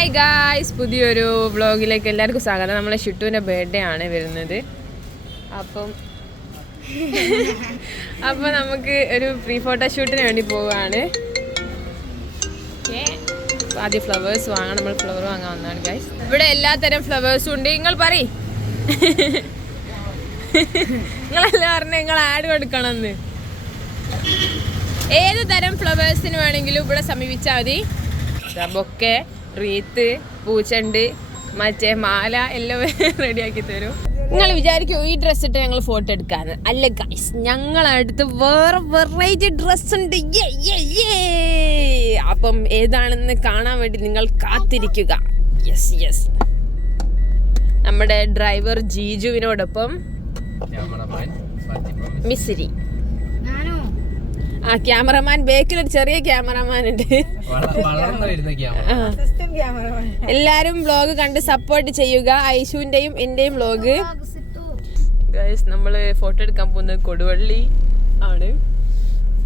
Hi guys, പുതിയൊരു വ്ളോഗിലേക്ക് എല്ലാവർക്കും സ്വാഗതം. നമ്മളെ ഷിട്ടുവിൻ്റെ ബർത്ത്ഡേ ആണ് വരുന്നത്. അപ്പം നമുക്ക് ഒരു പ്രീ ഫോട്ടോഷൂട്ടിന് വേണ്ടി പോവുകയാണ്. ആദ്യം ഫ്ലവേഴ്സ് വാങ്ങാം. നമ്മൾ ഫ്ലവർ വാങ്ങാൻ വന്നതാണ് ഗായ്സ്. ഇവിടെ എല്ലാത്തരം ഫ്ലവേഴ്സും ഉണ്ട്. നിങ്ങൾ പറയ്, നിങ്ങളെല്ലാം പറഞ്ഞ നിങ്ങൾ ആഡ് കൊടുക്കണമെന്ന്. ഏത് തരം ഫ്ലവേഴ്സിന് വേണമെങ്കിലും ഇവിടെ സമീപിച്ചാൽ മതി. ബൊക്കെ, റീത്ത്, പൂച്ചണ്ട്, മറ്റേ മാല എല്ലാം റെഡിയാക്കി തരും. നിങ്ങൾ വിചാരിക്കും ഈ ഡ്രസ്സ് ഇട്ട് ഞങ്ങൾ ഫോട്ടോ എടുക്കാന്ന്. അല്ല ഗൈസ്, ഞങ്ങളടുത്ത് വേറെ വെറൈറ്റി ഡ്രസ് ഉണ്ട്. അപ്പം ഏതാണെന്ന് കാണാൻ വേണ്ടി നിങ്ങൾ കാത്തിരിക്കുക. യെസ് യെസ്, നമ്മുടെ ഡ്രൈവർ ജീജുവിനോടൊപ്പം മിസ്സിരി. ആ ക്യാമറമാൻ, ബേക്കിലൊരു ചെറിയ ക്യാമറമാൻ ഉണ്ട്. എല്ലാരും വ്ലോഗ് കണ്ട് സപ്പോർട്ട് ചെയ്യുക. ഐശുവിന്റെയും എന്റെയും വ്ലോഗ്. ഗൈസ്, നമ്മള് ഫോട്ടോ എടുക്കാൻ പോകുന്നത് കൊടുവള്ളി ആണ്.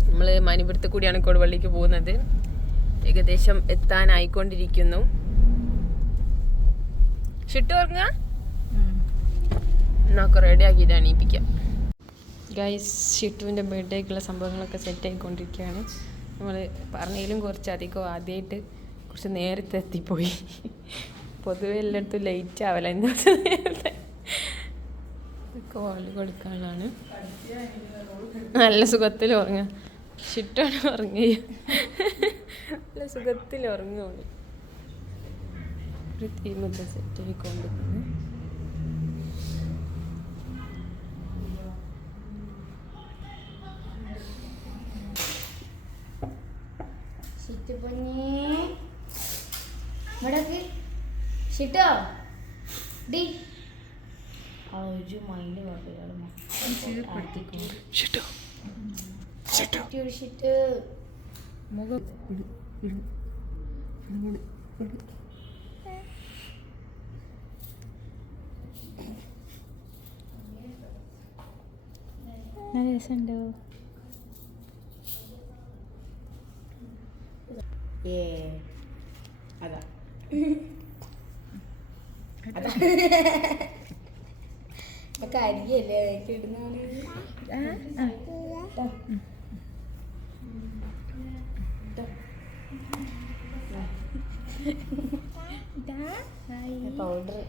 നമ്മള് മാനിപുരത്ത് കൂടിയാണ് കൊടുവള്ളിക്ക് പോകുന്നത്. ഏകദേശം എത്താനായിക്കൊണ്ടിരിക്കുന്നു. ഷിട്ടു ഉറങ്ങ എന്നൊക്കെ റെഡി ആക്കിയിട്ട് എണീപ്പിക്കാം. ഗൈസ്, ഷിട്ടുവിൻ്റെ ബർത്ത്ഡേക്കുള്ള സംഭവങ്ങളൊക്കെ സെറ്റ് ആയിക്കൊണ്ടിരിക്കുകയാണ്. നമ്മൾ പറഞ്ഞതിലും കുറച്ചധികം ആദ്യമായിട്ട് കുറച്ച് നേരത്തെ എത്തിപ്പോയി. പൊതുവെ എല്ലായിടത്തും ലേറ്റ് ആവില്ല. എന്താ നേരത്തെ കോള് കൊടുക്കാനുള്ളതാണ്. നല്ല സുഖത്തിൽ ഉറങ്ങുക. ഷിട്ടാണ് ഉറങ്ങുക. നല്ല സുഖത്തിൽ ഉറങ്ങുകയാണ്. ഒരു തീമൊക്കെ സെറ്റ് ആയിക്കൊണ്ടിരിക്കുന്നത്. നല്ല രസമുണ്ടോ? അതാ കരിയല്ലേ ഇടുന്ന. പൗഡർ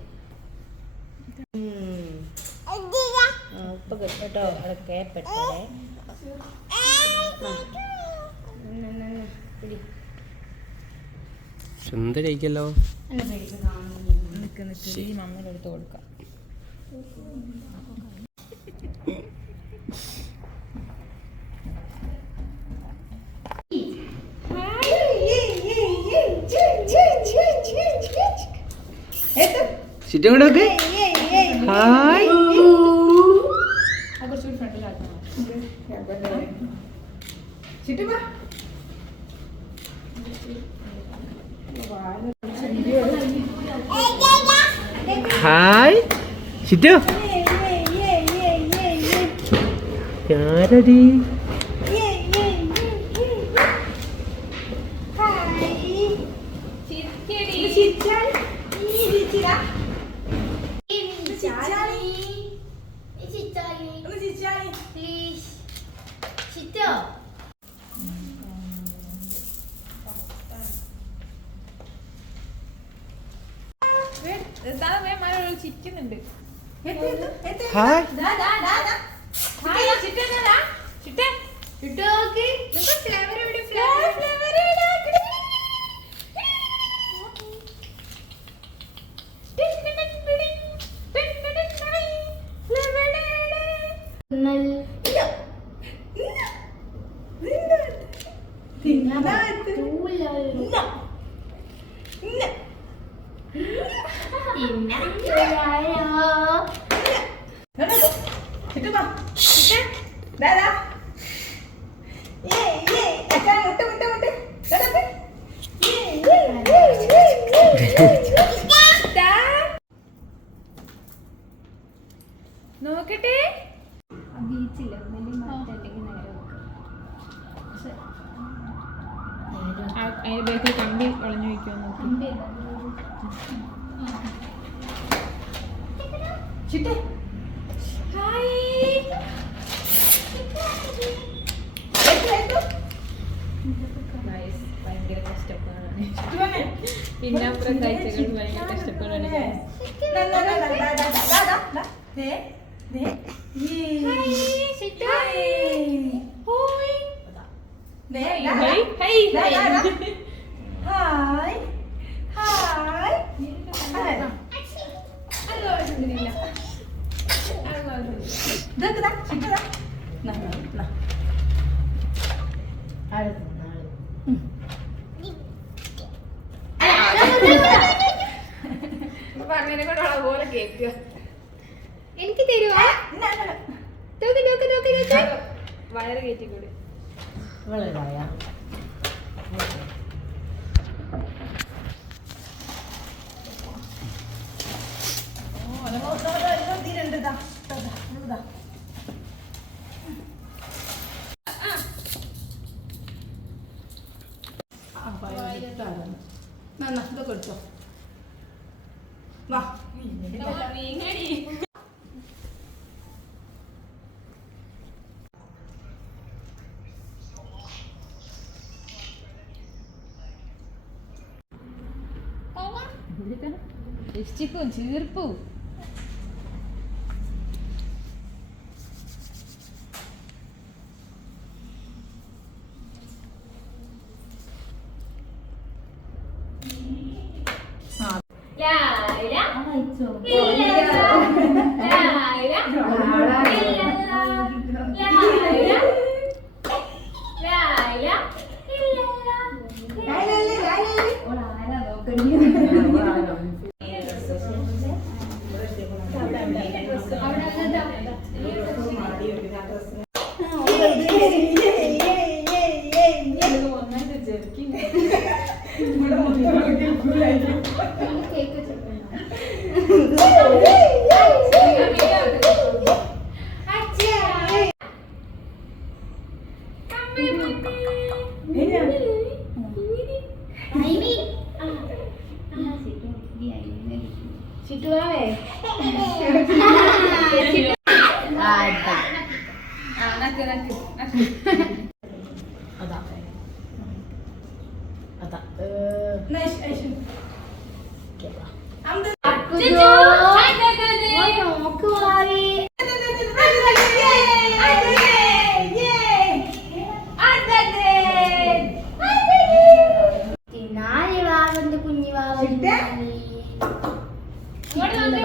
ഉപ്പ് കിട്ടോ അതൊക്കെ പെട്ടേ. സുന്ദരിക്കല്ലോ. മമ്മയുടെ അടുത്ത് കൊടുക്കാം. ഹായ്, ഹായ് ഷിറ്റു. ആരടി? ചിരിക്കുന്നുണ്ട്. ഹായ്, നോക്കട്ടെ. ബീച്ചില്ല അതിന്റെ ബേക്കിൽ കമ്പി വളഞ്ഞു വയ്ക്കുമോ നോക്കി. ചിട്ടേ ഹായ് ഭയങ്കര കഷ്ടപ്പാടാണ്. പിന്നെ അപ്പുറം കാഴ്ചകൾ ഭയങ്കര കഷ്ടപ്പാടാണ്. പറഞ്ഞതിനെ കൊണ്ടുള്ള പോലെ കേക്ക് എനിക്ക് തരുവാ വയറ് കയറ്റിക്കൂടി. ഇതൊക്കെ എടുത്തോ വാ ലിപ്സ്റ്റിക്കും ചീർപ്പും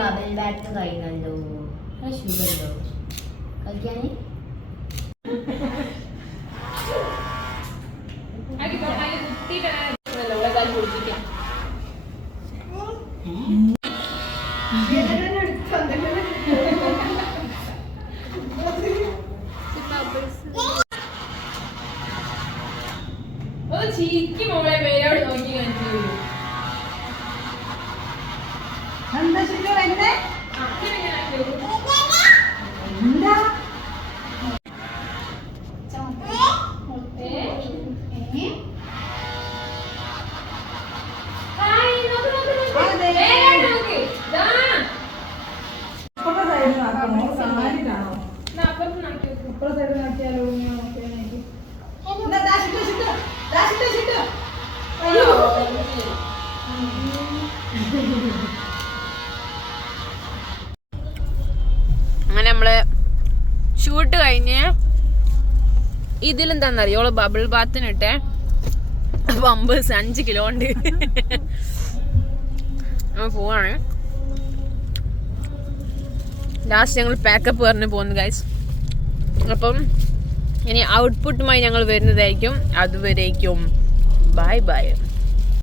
ബബിൾ ബാറ്റ് കഴിഞ്ഞല്ലോ ഷുഗറോ കഴിക്കാന് ചീക്കി മോളെ പേരോട് നോക്കി കാണിച്ചു. എന്താ ശരി വരുന്നേ എന്താ അങ്ങനെ നമ്മള് ഷൂട്ട് കഴിഞ്ഞ് ഇതിലെന്താന്നറിയോ ഓള് ബബിൾ ബാത്തിനിട്ടെ പമ്പേഴ്സ് 5 കിലോ ഉണ്ട്. പോവാണ്. ലാസ്റ്റ് ഞങ്ങൾ പാക്കപ്പ് പറഞ്ഞ് പോകുന്നു ഗൈസ്. അപ്പം ഇനി ഔട്ട്പുട്ടുമായി ഞങ്ങൾ വരുന്നതായിരിക്കും. അതുവരേക്കും ബൈ ബൈ.